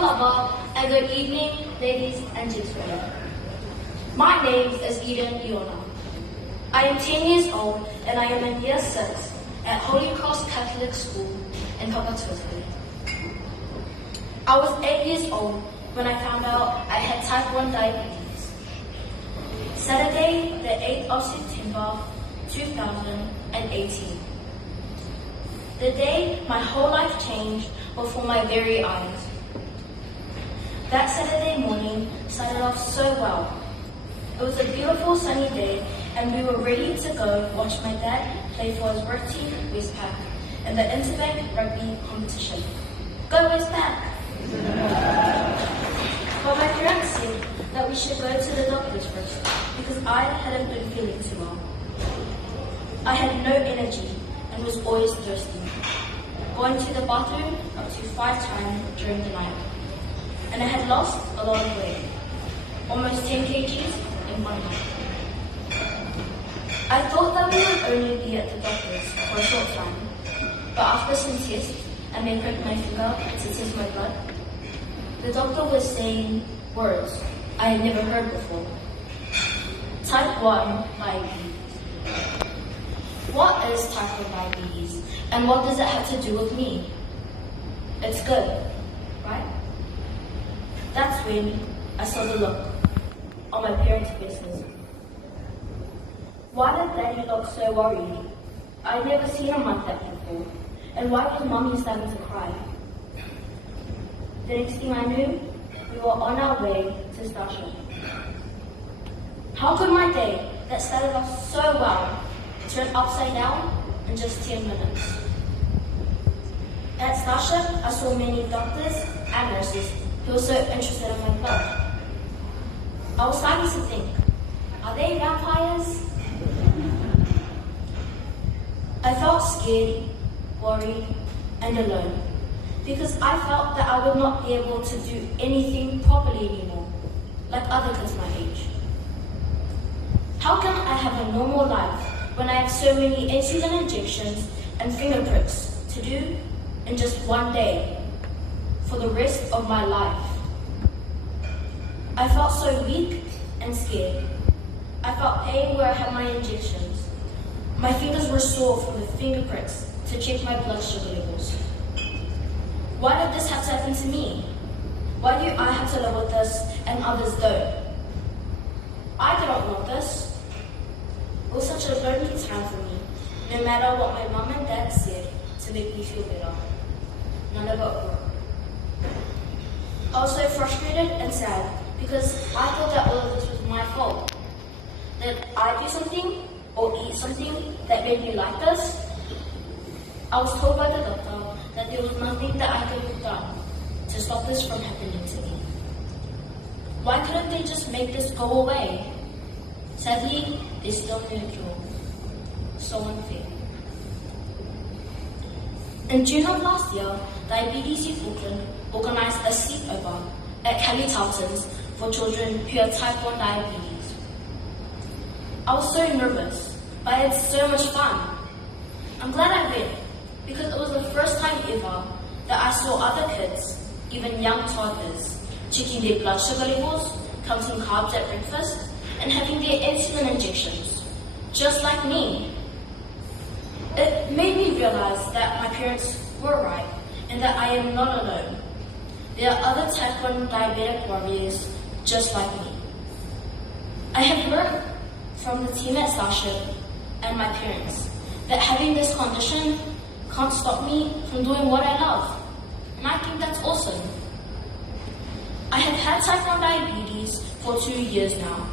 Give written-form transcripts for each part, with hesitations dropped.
lover, and good evening, ladies and gentlemen. My name is Eden Iona. I am 10 years old and I am in Year 6 at Holy Cross Catholic School in Papatūātea. I was 8 years old when I found out I had type 1 diabetes. Saturday, the 8th of September, 2018. The day my whole life changed before my very eyes. That Saturday morning started off so well. It was a beautiful sunny day and we were ready to go watch my dad play for his work team, Westpac, in the Interbank rugby competition. Go Westpac! But my parents said that we should go to the doctors first because I hadn't been feeling too well. I had no energy and was always thirsty, going to the bathroom up to 5 times during the night. And I had lost a lot of weight, almost 10 kgs in 1 month. I thought that we would only be at the doctor's for a short time, but after some tests and they pricked my finger to test my blood, the doctor was saying words I had never heard before. Type 1 diabetes. What is type 1 diabetes and what does it have to do with me? It's good, right? That's when I saw the look on my parents' faces. Why did Daddy look so worried? I'd never seen him like that before. And why was Mommy starting to cry? The next thing I knew, we were on our way to Starship. How could my day, that started off so well, turn upside down in just 10 minutes? At Starship, I saw many doctors and nurses who were so interested in my blood. I was starting to think, are they vampires? I felt scared, worried, and alone because I felt that I would not be able to do anything properly anymore, like other kids my age. How can I have a normal life when I have so many insulin injections and finger pricks to do in just one day for the rest of my life? I felt so weak and scared. I felt pain where I had my injections. My fingers were sore from the finger pricks to check my blood sugar levels. Why did this have to happen to me? Why do I have to live with this and others don't? I didn't want this. It was such a lonely time for me, no matter what my mom and dad said to make me feel better. None of it worked. I was so frustrated and sad because I thought that all of this was my fault. Did I do something or eat something that made me like this? I was told by the doctor that there was nothing that I could have done to stop this from happening to me. Why couldn't they just make this go away? Sadly, they still need a cure. So unfair. In June of last year, Diabetes Youth Auckland organised a sleepover at Kelly Tarleton's for children who have type 1 diabetes. I was so nervous, but I had so much fun. I'm glad I went, because it was the first time ever that I saw other kids, even young toddlers, checking their blood sugar levels, counting carbs at breakfast, and having their insulin injections, just like me. It made me realize that my parents were right, and that I am not alone. There are other type 1 diabetic warriors just like me. I have learned from the team at Starship and my parents that having this condition can't stop me from doing what I love. And I think that's awesome. I have had type 1 diabetes for 2 years now,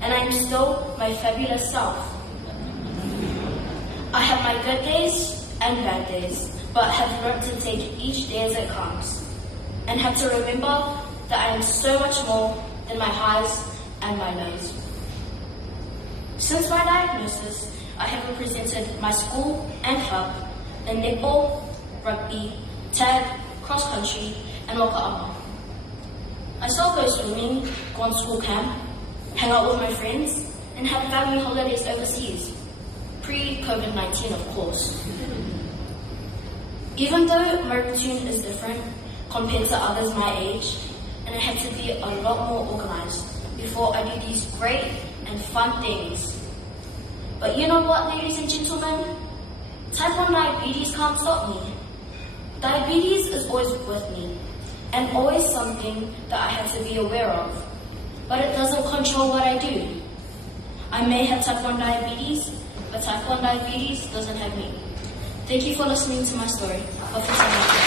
and I am still my fabulous self. I have my good days and bad days, but have learned to take each day as it comes, and have to remember that I am so much more than my highs and my lows. Since my diagnosis, I have represented my school and club in netball, rugby, tag, cross country, and wakaama. I still go swimming, go on school camp, hang out with my friends, and have family holidays overseas. Pre-COVID-19, of course. Even though my routine is different, compared to others my age, and I had to be a lot more organized before I do these great and fun things. But you know what, ladies and gentlemen? Type 1 diabetes can't stop me. Diabetes is always with me, and always something that I have to be aware of. But it doesn't control what I do. I may have type 1 diabetes, but type 1 diabetes doesn't have me. Thank you for listening to my story. Professor